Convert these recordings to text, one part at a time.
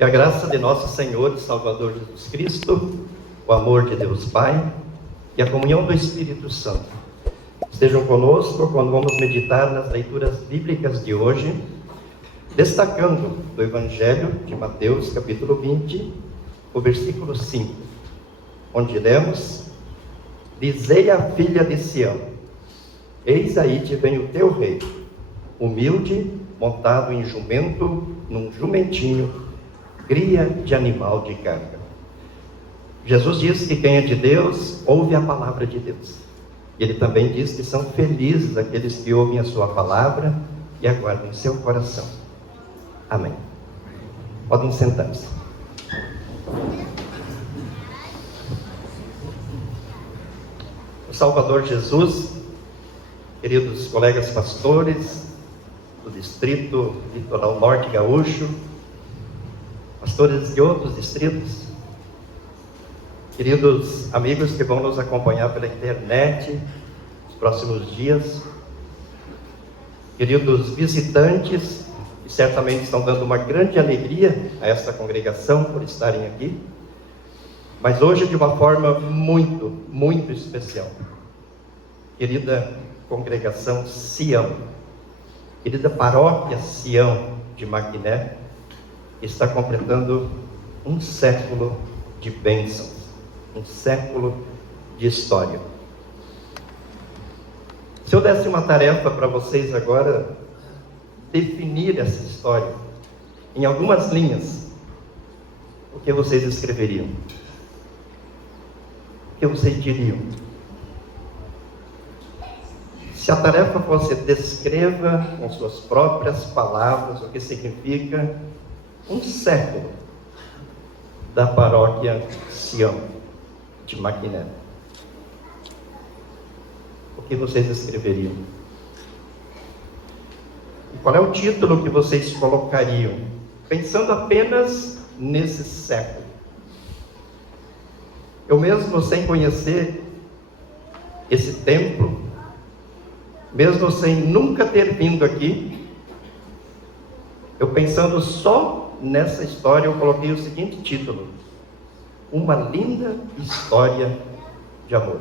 Que a graça de nosso Senhor e Salvador Jesus Cristo, o amor de Deus Pai e a comunhão do Espírito Santo estejam conosco quando vamos meditar nas leituras bíblicas de hoje, destacando do Evangelho de Mateus, capítulo 20, o versículo 5, onde lemos: Dizei à filha de Sião: eis aí te vem o teu rei, humilde, montado em jumento, num jumentinho, cria de animal de carga. Jesus diz que quem é de Deus, ouve a palavra de Deus. Ele também diz que são felizes aqueles que ouvem a sua palavra e aguardam em seu coração. Amém. Podem sentar-se. O Salvador Jesus, queridos colegas pastores do Distrito Litoral Norte Gaúcho, pastores de outros distritos, queridos amigos que vão nos acompanhar pela internet nos próximos dias, queridos visitantes que certamente estão dando uma grande alegria a esta congregação por estarem aqui, mas hoje de uma forma muito especial. Querida congregação Sião, querida paróquia Sião de Maquiné, está completando um século de bênçãos, um século de história. Se eu desse uma tarefa para vocês agora, definir essa história em algumas linhas, o que vocês escreveriam? O que vocês diriam? Se a tarefa fosse: descreva com suas próprias palavras o que significa um século da paróquia Sião de Maquiné, o que vocês escreveriam? E qual é o título que vocês colocariam, pensando apenas nesse século? Eu mesmo, sem conhecer esse templo, mesmo sem nunca ter vindo aqui, eu pensando só nessa história, eu coloquei o seguinte título: uma linda história de amor.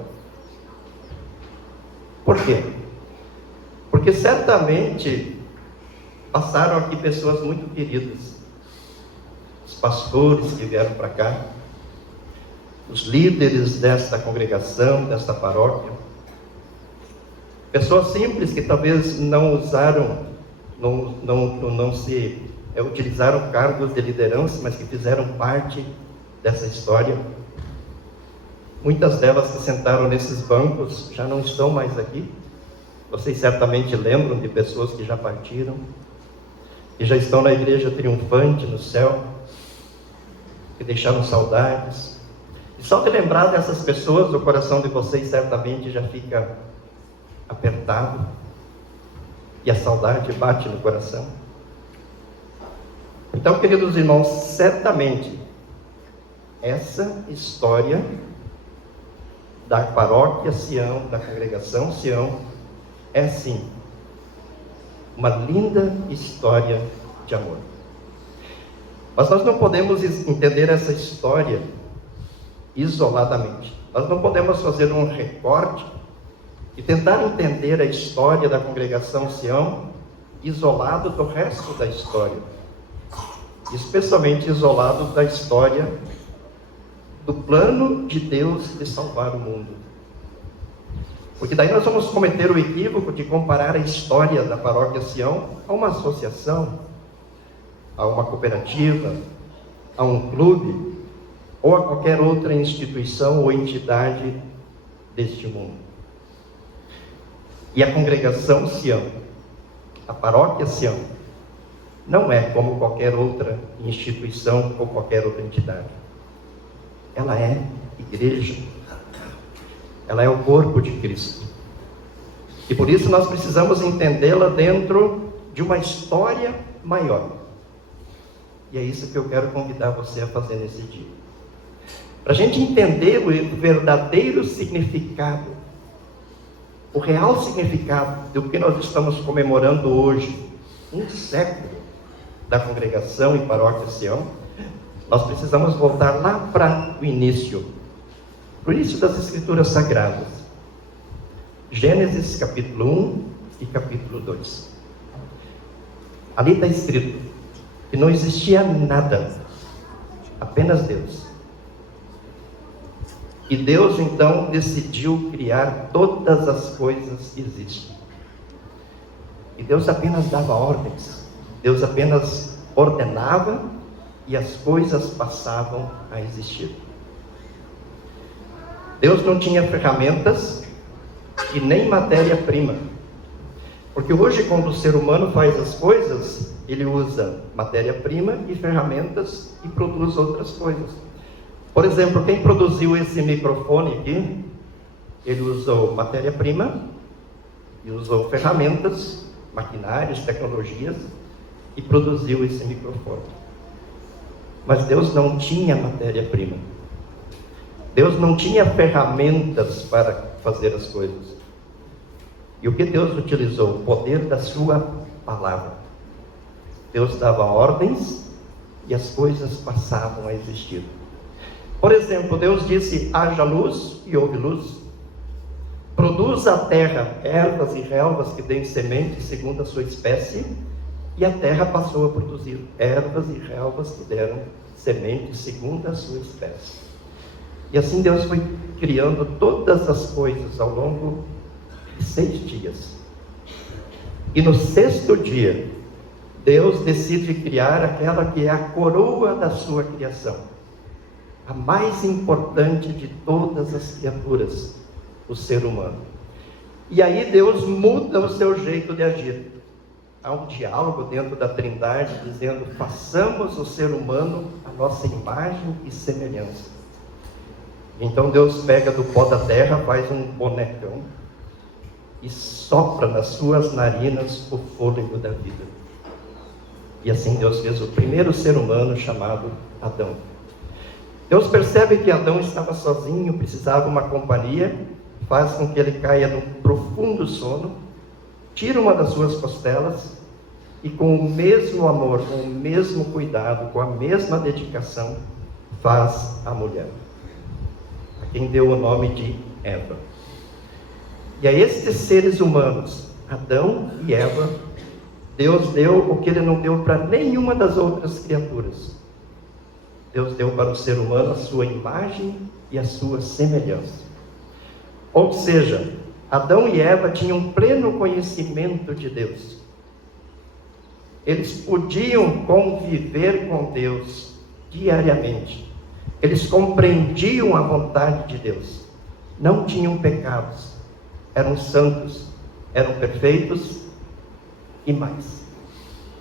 Por quê? Porque certamente passaram aqui pessoas muito queridas, os pastores que vieram para cá, os líderes desta congregação, desta paróquia, pessoas simples que talvez não usaram, não se utilizaram cargos de liderança, mas que fizeram parte dessa história. Muitas delas que sentaram nesses bancos já não estão mais aqui. Vocês certamente lembram de pessoas que já partiram, que já estão na igreja triunfante no céu, que deixaram saudades. E só de lembrar dessas pessoas, o coração de vocês certamente já fica apertado, e a saudade bate no coração. Então, queridos irmãos, certamente essa história da paróquia Sião, da congregação Sião, é sim uma linda história de amor. Mas nós não podemos entender essa história isoladamente. Nós não podemos fazer um recorte e tentar entender a história da congregação Sião isolado do resto da história, especialmente isolado da história do plano de Deus de salvar o mundo. Porque daí nós vamos cometer o equívoco de comparar a história da paróquia Sião a uma associação, a uma cooperativa, a um clube, ou a qualquer outra instituição ou entidade deste mundo. E a congregação Sião, a paróquia Sião, não é como qualquer outra instituição ou qualquer outra entidade. Ela é igreja. Ela é o corpo de Cristo. E por isso nós precisamos entendê-la dentro de uma história maior. E é isso que eu quero convidar você a fazer nesse dia. Para a gente entender o verdadeiro significado, o real significado do que nós estamos comemorando hoje, um século da congregação e paróquia Sião, Nós precisamos voltar lá para o início das Escrituras Sagradas. Gênesis capítulo 1 e capítulo 2. Ali está escrito que não existia nada, apenas Deus. E Deus então decidiu criar todas as coisas que existem. E Deus apenas dava ordens, Deus apenas ordenava e as coisas passavam a existir. Deus não tinha ferramentas e nem matéria-prima. Porque hoje, quando o ser humano faz as coisas, ele usa matéria-prima e ferramentas e produz outras coisas. Por exemplo, quem produziu esse microfone aqui, ele usou matéria-prima e usou ferramentas, maquinários, tecnologias e produziu esse microfone. Mas Deus não tinha matéria-prima. Deus não tinha ferramentas para fazer as coisas. E o que Deus utilizou? O poder da sua palavra. Deus dava ordens e as coisas passavam a existir. Por exemplo, Deus disse: haja luz e houve luz. Produza a terra ervas e relvas que deem semente segundo a sua espécie. E a terra passou a produzir ervas e relvas que deram semente segundo a sua espécie. E assim Deus foi criando todas as coisas ao longo de 6 dias. E no 6º dia, Deus decide criar aquela que é a coroa da sua criação, a mais importante de todas as criaturas, o ser humano. E aí Deus muda o seu jeito de agir. Há um diálogo dentro da Trindade dizendo: façamos o ser humano a nossa imagem e semelhança. Então Deus pega do pó da terra, faz um bonecão e sopra nas suas narinas o fôlego da vida. E assim Deus fez o primeiro ser humano, chamado Adão. Deus percebe que Adão estava sozinho, precisava de uma companhia, faz com que ele caia num profundo sono, tira uma das suas costelas e com o mesmo amor, com o mesmo cuidado, com a mesma dedicação, faz a mulher, a quem deu o nome de Eva. E a estes seres humanos, Adão e Eva, Deus deu o que Ele não deu para nenhuma das outras criaturas. Deus deu para o ser humano a sua imagem e a sua semelhança. Ou seja, Adão e Eva tinham pleno conhecimento de Deus. Eles podiam conviver com Deus diariamente. Eles compreendiam a vontade de Deus. Não tinham pecados. Eram santos, eram perfeitos e mais,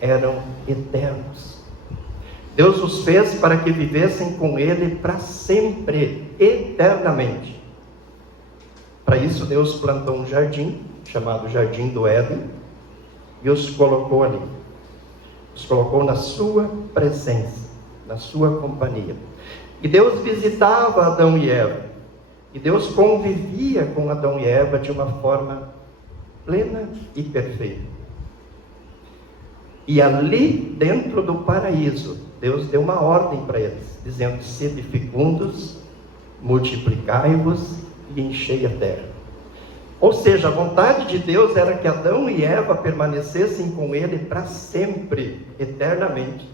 eram eternos. Deus os fez para que vivessem com Ele para sempre, eternamente. Para isso Deus plantou um jardim, chamado Jardim do Éden, e os colocou ali. Os colocou na sua presença, na sua companhia. E Deus visitava Adão e Eva. E Deus convivia com Adão e Eva de uma forma plena e perfeita. E ali dentro do paraíso, Deus deu uma ordem para eles, dizendo: sede fecundos, multiplicai-vos e enchei a terra. Ou seja, a vontade de Deus era que Adão e Eva permanecessem com Ele para sempre, eternamente.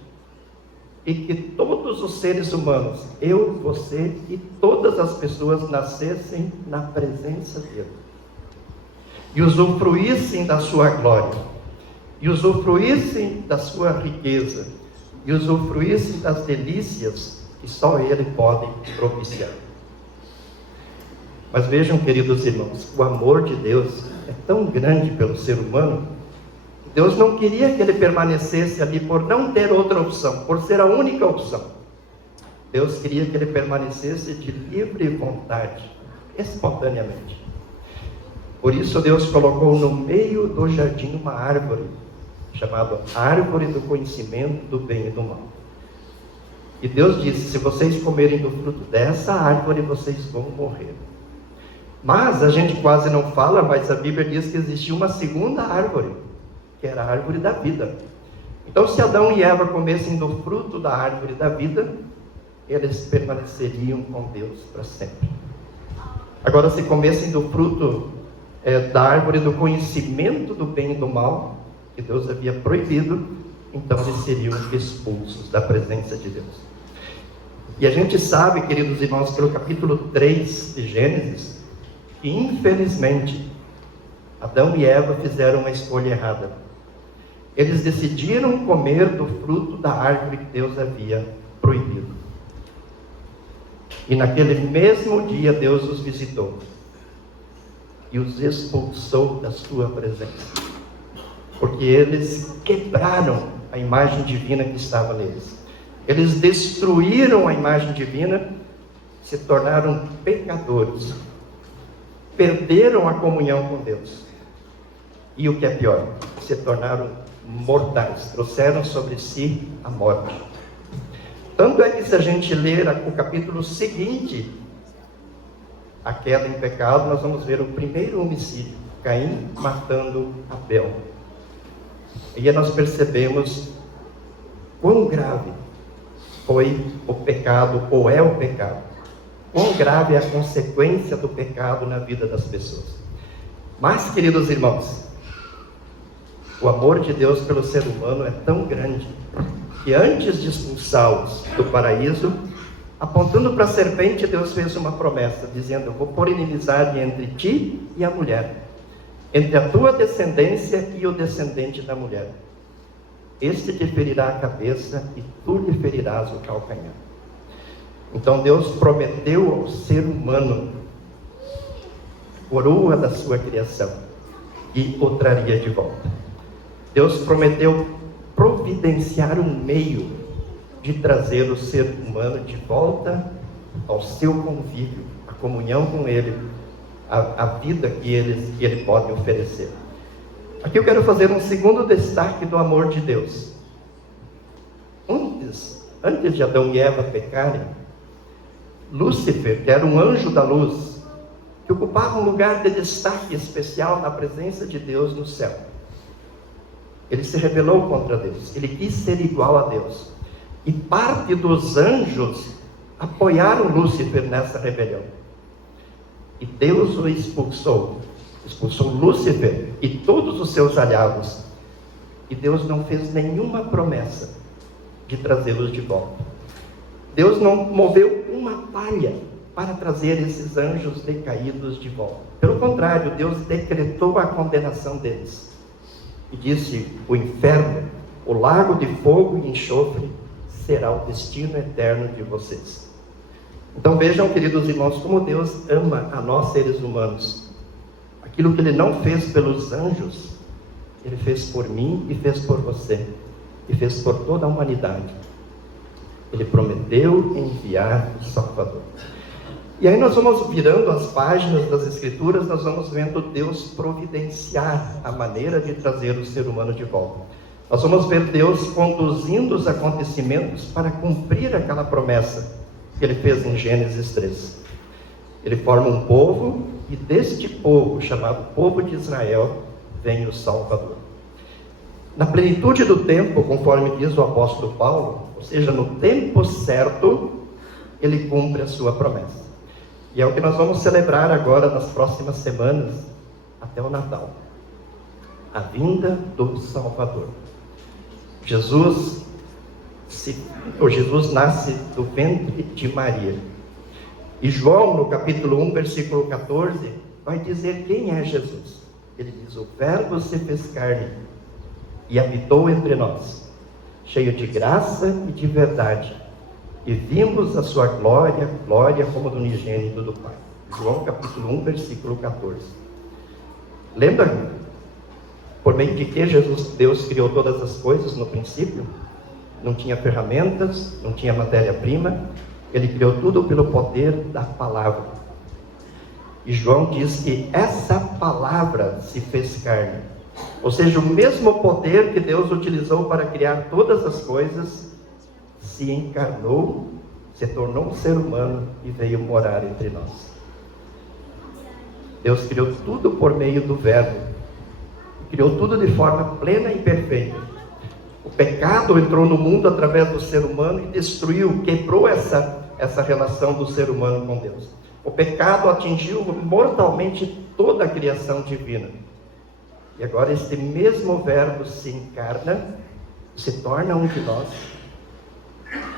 E que todos os seres humanos, eu, você e todas as pessoas, nascessem na presença dele. E usufruíssem da sua glória. E usufruíssem da sua riqueza. E usufruíssem das delícias que só Ele pode propiciar. Mas vejam, queridos irmãos, o amor de Deus é tão grande pelo ser humano. Deus não queria que ele permanecesse ali por não ter outra opção, por ser a única opção. Deus queria que ele permanecesse de livre vontade, espontaneamente. Por isso Deus colocou no meio do jardim uma árvore, chamada Árvore do Conhecimento do Bem e do Mal. E Deus disse: se vocês comerem do fruto dessa árvore, vocês vão morrer. Mas a gente quase não fala, mas a Bíblia diz que existia uma segunda árvore, que era a árvore da vida. Então, se Adão e Eva comessem do fruto da árvore da vida, eles permaneceriam com Deus para sempre. Agora, se comessem do fruto da árvore do conhecimento do bem e do mal, que Deus havia proibido, então eles seriam expulsos da presença de Deus. E a gente sabe, queridos irmãos, pelo capítulo 3 de Gênesis, que infelizmente Adão e Eva fizeram uma escolha errada. Eles decidiram comer do fruto da árvore que Deus havia proibido. E naquele mesmo dia Deus os visitou e os expulsou da sua presença, porque eles quebraram a imagem divina que estava neles. Eles destruíram a imagem divina, se tornaram pecadores, perderam a comunhão com Deus. E o que é pior, se tornaram mortais, trouxeram sobre si a morte. Tanto é que, se a gente ler o capítulo seguinte, a queda em pecado, nós vamos ver o primeiro homicídio, Caim matando Abel. E aí nós percebemos quão grave foi o pecado, ou é o pecado. Quão grave é a consequência do pecado na vida das pessoas. Mas, queridos irmãos, o amor de Deus pelo ser humano é tão grande, que antes de expulsá-los do paraíso, apontando para a serpente, Deus fez uma promessa, dizendo: eu vou pôr inimizade entre ti e a mulher, entre a tua descendência e o descendente da mulher. Este te ferirá a cabeça e tu lhe ferirás o calcanhar. Então Deus prometeu ao ser humano, coroa da sua criação, e o traria de volta. Deus prometeu providenciar um meio de trazer o ser humano de volta ao seu convívio, a comunhão com Ele, a vida que Ele pode oferecer. Aqui eu quero fazer um segundo destaque do amor de Deus. Antes de Adão e Eva pecarem, Lúcifer, que era um anjo da luz, que ocupava um lugar de destaque especial na presença de Deus no céu, ele se rebelou contra Deus, ele quis ser igual a Deus. E parte dos anjos apoiaram Lúcifer nessa rebelião. E Deus o expulsou Lúcifer e todos os seus aliados. E Deus não fez nenhuma promessa de trazê-los de volta. Deus não moveu uma palha para trazer esses anjos decaídos de volta. Pelo contrário, Deus decretou a condenação deles. E disse: o inferno, o lago de fogo e enxofre, será o destino eterno de vocês. Então vejam, queridos irmãos, como Deus ama a nós seres humanos. Aquilo que Ele não fez pelos anjos, Ele fez por mim e fez por você, e fez por toda a humanidade. Ele prometeu enviar o Salvador. E aí nós vamos virando as páginas das Escrituras, nós vamos vendo Deus providenciar a maneira de trazer o ser humano de volta. Nós vamos ver Deus conduzindo os acontecimentos para cumprir aquela promessa que Ele fez em Gênesis 3. Ele forma um povo, e deste povo, chamado povo de Israel, vem o Salvador. Na plenitude do tempo, conforme diz o apóstolo Paulo, ou seja, no tempo certo, Ele cumpre a sua promessa. E é o que nós vamos celebrar agora nas próximas semanas, até o Natal. A vinda do Salvador. Jesus nasce do ventre de Maria. E João, no capítulo 1, versículo 14, vai dizer quem é Jesus. Ele diz: o Verbo se fez carne e habitou entre nós, cheio de graça e de verdade. E vimos a sua glória, glória como do unigênito do Pai. João capítulo 1, versículo 14. Lembra por meio de que Deus criou todas as coisas no princípio? Não tinha ferramentas, não tinha matéria-prima. Ele criou tudo pelo poder da palavra. E João diz que essa palavra se fez carne. Ou seja, o mesmo poder que Deus utilizou para criar todas as coisas se encarnou, se tornou um ser humano e veio morar entre nós. Deus criou tudo por meio do Verbo. Criou tudo de forma plena e perfeita. O pecado entrou no mundo através do ser humano e destruiu, quebrou essa relação do ser humano com Deus. O pecado atingiu mortalmente toda a criação divina. E agora este mesmo verbo se encarna, se torna um de nós,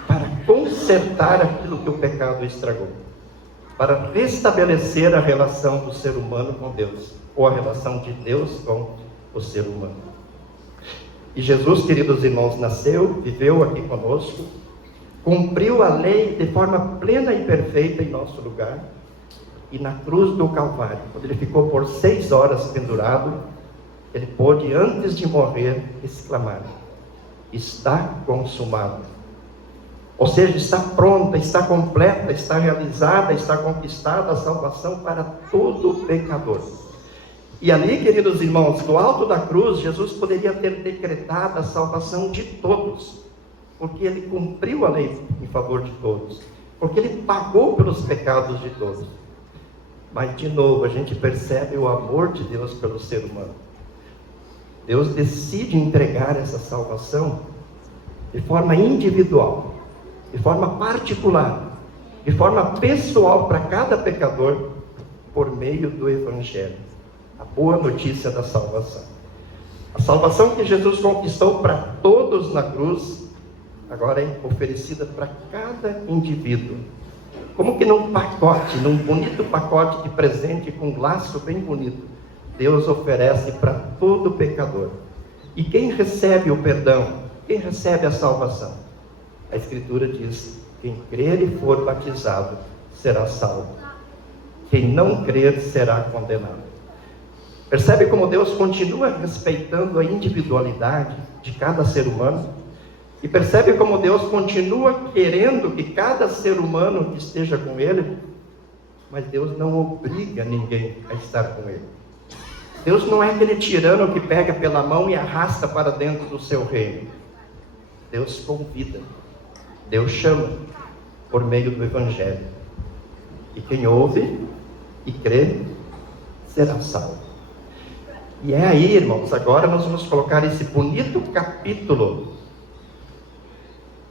para consertar aquilo que o pecado estragou, para restabelecer a relação do ser humano com Deus, ou a relação de Deus com o ser humano. E Jesus, queridos irmãos, nasceu, viveu aqui conosco, cumpriu a lei de forma plena e perfeita em nosso lugar, e na cruz do Calvário, quando ele ficou por 6 horas pendurado, ele pôde, antes de morrer, exclamar: está consumado. Ou seja, está pronta, está completa, está realizada, está conquistada a salvação para todo pecador. E ali, queridos irmãos, no alto da cruz, Jesus poderia ter decretado a salvação de todos, porque ele cumpriu a lei em favor de todos, porque ele pagou pelos pecados de todos. Mas, de novo, a gente percebe o amor de Deus pelo ser humano. Deus decide entregar essa salvação de forma individual, de forma particular, de forma pessoal para cada pecador, por meio do Evangelho, a boa notícia da salvação. A salvação que Jesus conquistou para todos na cruz, agora é oferecida para cada indivíduo, como que num pacote, num bonito pacote de presente com um laço bem bonito, Deus oferece para todo pecador. E quem recebe o perdão, quem recebe a salvação? A Escritura diz: quem crer e for batizado será salvo, quem não crer será condenado. Percebe como Deus continua respeitando a individualidade de cada ser humano? E percebe como Deus continua querendo que cada ser humano que esteja com Ele, mas Deus não obriga ninguém a estar com Ele. Deus não é aquele tirano que pega pela mão e arrasta para dentro do seu reino. Deus convida, Deus chama, por meio do Evangelho. E quem ouve e crê, será salvo. E é aí, irmãos, agora nós vamos colocar esse bonito capítulo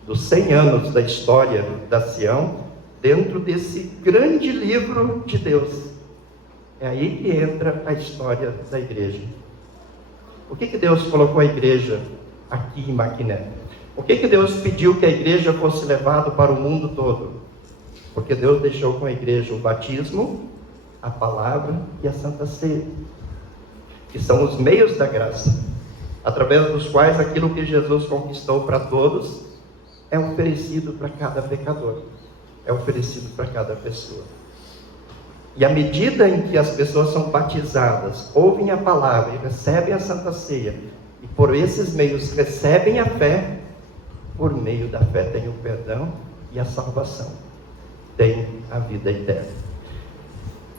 dos 100 anos da história da Sião, dentro desse grande livro de Deus. É aí que entra a história da igreja. Por que Deus colocou a igreja aqui em Maquiné? Por que Deus pediu que a igreja fosse levada para o mundo todo? Porque Deus deixou com a igreja o batismo, a palavra e a Santa Ceia, que são os meios da graça, através dos quais aquilo que Jesus conquistou para todos é oferecido para cada pecador, é oferecido para cada pessoa. E à medida em que as pessoas são batizadas, ouvem a palavra e recebem a Santa Ceia, e por esses meios recebem a fé, por meio da fé tem o perdão e a salvação, tem a vida eterna.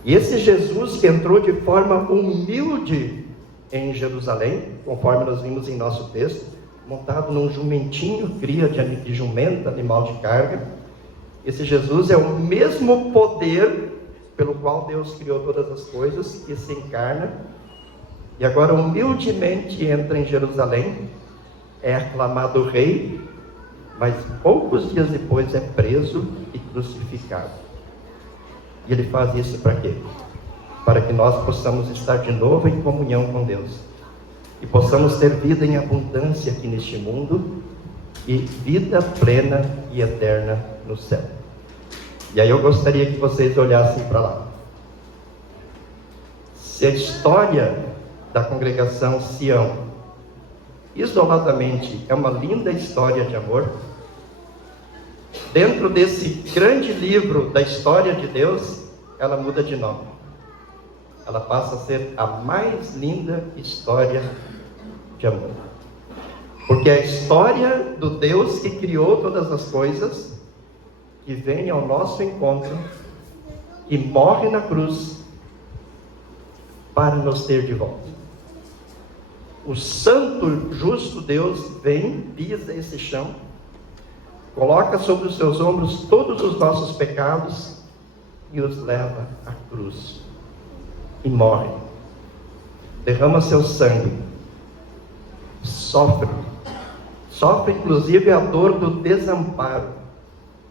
E esse Jesus que entrou de forma humilde em Jerusalém, conforme nós vimos em nosso texto, montado num jumentinho, cria de jumenta, animal de carga. Esse Jesus é o mesmo poder pelo qual Deus criou todas as coisas, que se encarna, e agora humildemente entra em Jerusalém, é aclamado rei, mas poucos dias depois é preso e crucificado. E ele faz isso para quê? Para que nós possamos estar de novo em comunhão com Deus, e possamos ter vida em abundância aqui neste mundo, e vida plena e eterna no céu. E aí eu gostaria que vocês olhassem para lá. Se a história da congregação Sião, isoladamente, é uma linda história de amor, dentro desse grande livro da história de Deus, ela muda de nome. Ela passa a ser a mais linda história de amor. Porque é a história do Deus que criou todas as coisas, que vem ao nosso encontro, que morre na cruz, para nos ter de volta. O santo, justo Deus vem, pisa esse chão, coloca sobre os seus ombros todos os nossos pecados e os leva à cruz. E morre, derrama seu sangue, sofre Sofre inclusive a dor do desamparo.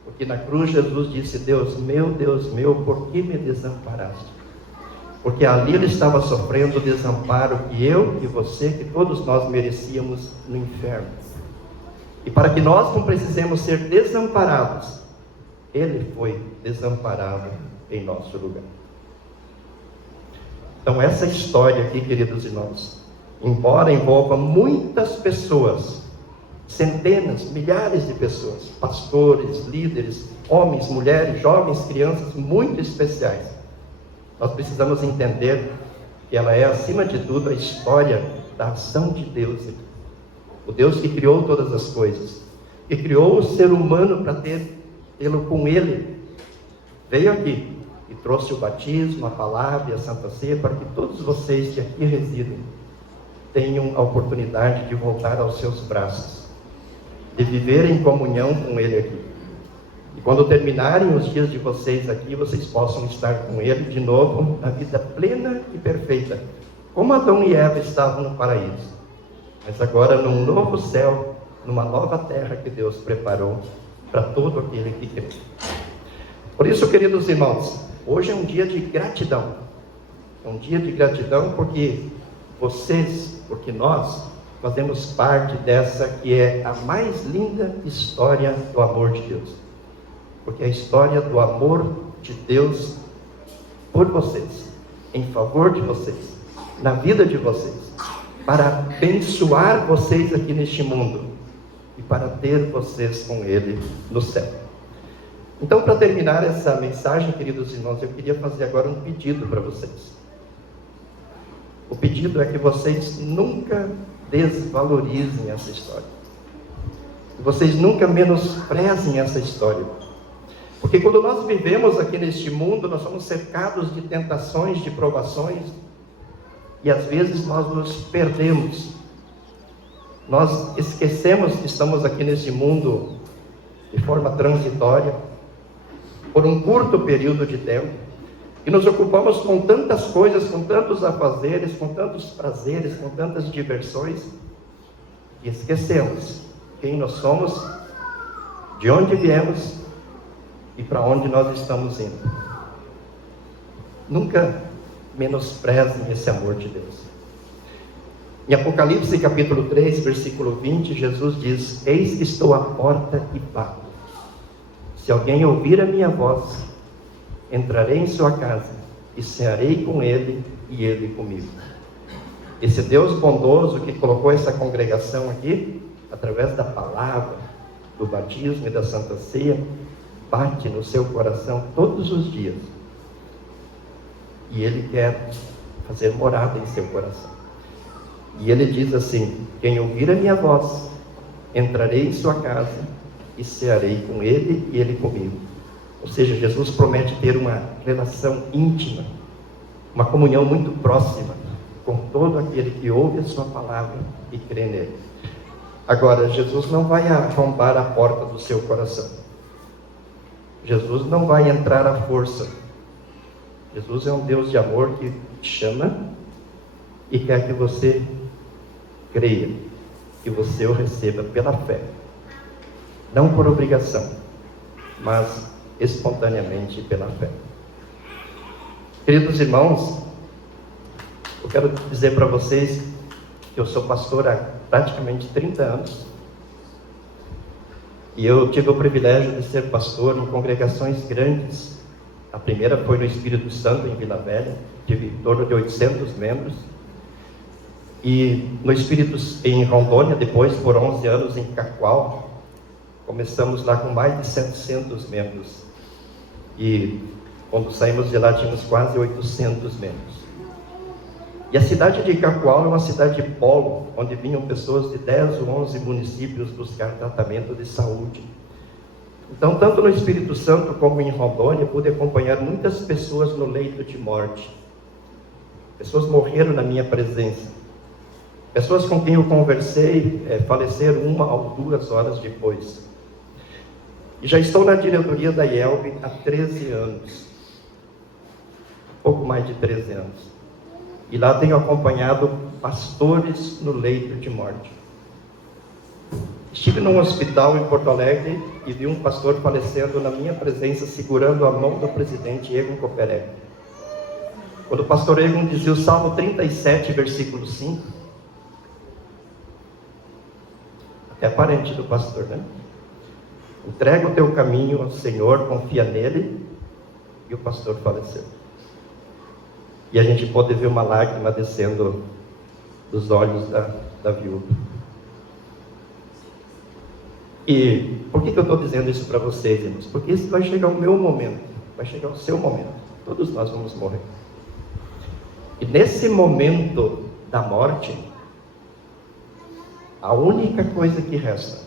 Porque na cruz Jesus disse: Deus meu, por que me desamparaste? Porque ali ele estava sofrendo o desamparo que eu, que você, que todos nós merecíamos no inferno. E para que nós não precisemos ser desamparados, ele foi desamparado em nosso lugar. Então essa história aqui, queridos irmãos, embora envolva muitas pessoas, centenas, milhares de pessoas, pastores, líderes, homens, mulheres, jovens, crianças, muito especiais, nós precisamos entender que ela é, acima de tudo, a história da ação de Deus. O Deus que criou todas as coisas, que criou o ser humano para tê-lo com Ele, veio aqui e trouxe o batismo, a palavra e a Santa Ceia para que todos vocês que aqui residem tenham a oportunidade de voltar aos seus braços, de viver em comunhão com Ele aqui. E quando terminarem os dias de vocês aqui, vocês possam estar com Ele de novo, na vida plena e perfeita, como Adão e Eva estavam no paraíso, mas agora num novo céu, numa nova terra que Deus preparou para todo aquele que crê. Por isso, queridos irmãos, hoje é um dia de gratidão. É um dia de gratidão porque vocês, porque nós fazemos parte dessa que é a mais linda história do amor de Deus. Porque é a história do amor de Deus por vocês, em favor de vocês, na vida de vocês, para abençoar vocês aqui neste mundo e para ter vocês com Ele no céu. Então, para terminar essa mensagem, queridos irmãos, eu queria fazer agora um pedido para vocês. O pedido é que vocês nunca desvalorizem essa história. Que vocês nunca menosprezem essa história. Porque quando nós vivemos aqui neste mundo, nós somos cercados de tentações, de provações, e às vezes nós nos perdemos. Nós esquecemos que estamos aqui neste mundo de forma transitória, por um curto período de tempo, e nos ocupamos com tantas coisas, com tantos afazeres, com tantos prazeres, com tantas diversões, e esquecemos quem nós somos, de onde viemos e para onde nós estamos indo. Nunca menosprezem esse amor de Deus. Em Apocalipse capítulo 3, versículo 20, Jesus diz: Eis que estou à porta e bato. Se alguém ouvir a minha voz, entrarei em sua casa e cearei com ele e ele comigo. Esse Deus bondoso que colocou essa congregação aqui, através da palavra, do batismo e da Santa Ceia, bate no seu coração todos os dias. E Ele quer fazer morada em seu coração. E Ele diz assim: quem ouvir a minha voz, entrarei em sua casa e cearei com ele e ele comigo. Ou seja, Jesus promete ter uma relação íntima, uma comunhão muito próxima com todo aquele que ouve a sua palavra e crê nele. Agora, Jesus não vai arrombar a porta do seu coração. Jesus não vai entrar à força. Jesus é um Deus de amor que te chama e quer que você creia, que você o receba pela fé. Não por obrigação, mas espontaneamente pela fé. Queridos irmãos, eu quero dizer para vocês que eu sou pastor há praticamente 30 anos. E eu tive o privilégio de ser pastor em congregações grandes. A primeira foi no Espírito Santo, em Vila Velha, tive em torno de 800 membros. E no Espírito, em Rondônia, depois por 11 anos em Cacoal, começamos lá com mais de 700 membros. E quando saímos de lá tínhamos quase 800 membros. E a cidade de Cacoal é uma cidade de polo, onde vinham pessoas de 10 ou 11 municípios buscar tratamento de saúde. Então, tanto no Espírito Santo como em Rondônia, pude acompanhar muitas pessoas no leito de morte. Pessoas morreram na minha presença. Pessoas com quem eu conversei faleceram 1 ou 2 horas depois. E já estou na diretoria da IELB há 13 anos. Pouco mais de 13 anos. E lá tenho acompanhado pastores no leito de morte. Estive num hospital em Porto Alegre e vi um pastor falecendo na minha presença, segurando a mão do presidente Egon Koperek. Quando o pastor Egon dizia o Salmo 37, versículo 5, até parente do pastor, né? Entrega o teu caminho ao Senhor, confia nele, e o pastor faleceu. E a gente pode ver uma lágrima descendo dos olhos da viúva. E por que eu estou dizendo isso para vocês, irmãos? Porque isso vai chegar o meu momento, vai chegar o seu momento. Todos nós vamos morrer. E nesse momento da morte, a única coisa que resta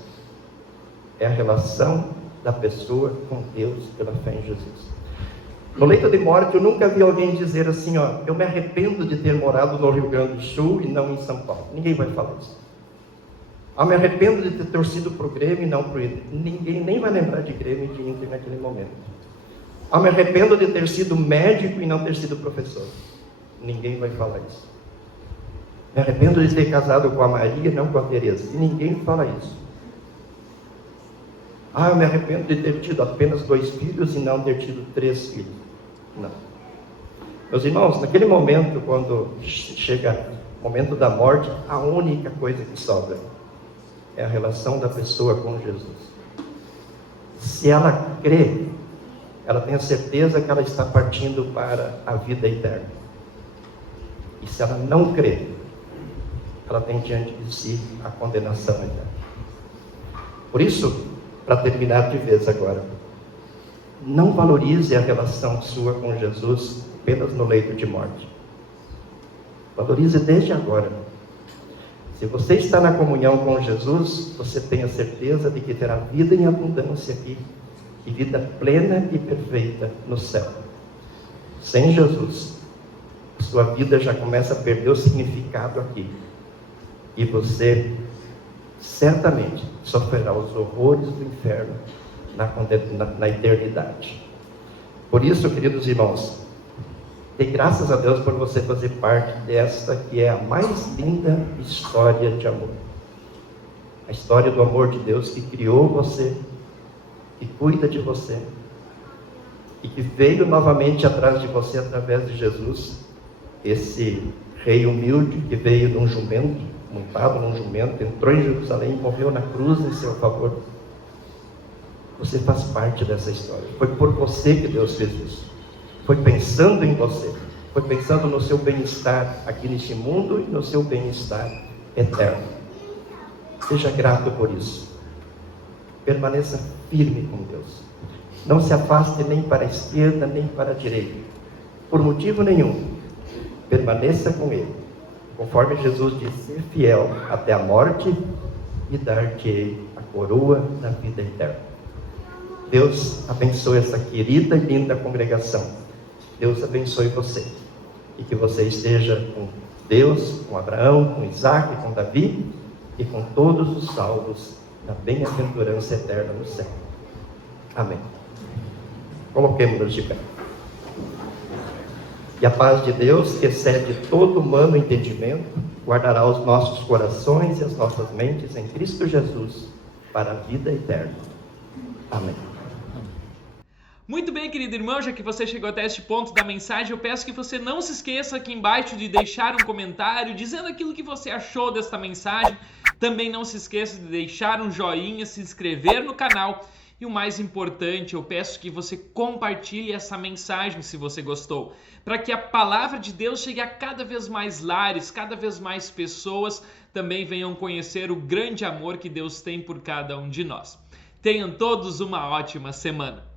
é a relação da pessoa com Deus pela fé em Jesus. No leito de morte, eu nunca vi alguém dizer assim, ó, eu me arrependo de ter morado no Rio Grande do Sul e não em São Paulo. Ninguém vai falar isso. Eu me arrependo de ter torcido para o Grêmio e não para o Inter. Ninguém nem vai lembrar de Grêmio e de Inter naquele momento. Eu me arrependo de ter sido médico e não ter sido professor. Ninguém vai falar isso. Me arrependo de ter casado com a Maria e não com a Teresa. Ninguém fala isso. Eu me arrependo de ter tido apenas 2 filhos e não ter tido 3 filhos. Não. Meus irmãos, naquele momento, quando chega o momento da morte, a única coisa que sobra é a relação da pessoa com Jesus. Se ela crê, ela tem a certeza que ela está partindo para a vida eterna. E se ela não crê, ela tem diante de si a condenação eterna. Por isso, para terminar de vez agora, não valorize a relação sua com Jesus apenas no leito de morte. Valorize desde agora. Se você está na comunhão com Jesus, você tem a certeza de que terá vida em abundância aqui e vida plena e perfeita no céu. Sem Jesus, sua vida já começa a perder o significado aqui. E você certamente sofrerá os horrores do inferno na eternidade. Por isso, queridos irmãos, dê graças a Deus por você fazer parte desta que é a mais linda história de amor. A história do amor de Deus que criou você, que cuida de você, e que veio novamente atrás de você através de Jesus, esse rei humilde que veio de um jumento, montado num jumento, entrou em Jerusalém, morreu na cruz em seu favor. Você faz parte dessa história. Foi por você que Deus fez isso. Foi pensando em você. Foi pensando no seu bem-estar aqui neste mundo e no seu bem-estar eterno. Seja grato por isso. Permaneça firme com Deus. Não se afaste nem para a esquerda, nem para a direita. Por motivo nenhum. Permaneça com Ele. Conforme Jesus disse, ser fiel até a morte e dar-te a coroa da vida eterna. Deus abençoe essa querida e linda congregação. Deus abençoe você. E que você esteja com Deus, com Abraão, com Isaac, com Davi e com todos os salvos da bem-aventurança eterna no céu. Amém. Coloquemos-nos de pé. E a paz de Deus, que excede todo humano entendimento, guardará os nossos corações e as nossas mentes em Cristo Jesus para a vida eterna. Amém. Muito bem, querido irmão, já que você chegou até este ponto da mensagem, eu peço que você não se esqueça aqui embaixo de deixar um comentário dizendo aquilo que você achou desta mensagem. Também não se esqueça de deixar um joinha, se inscrever no canal. E o mais importante, eu peço que você compartilhe essa mensagem se você gostou, para que a palavra de Deus chegue a cada vez mais lares, cada vez mais pessoas também venham conhecer o grande amor que Deus tem por cada um de nós. Tenham todos uma ótima semana.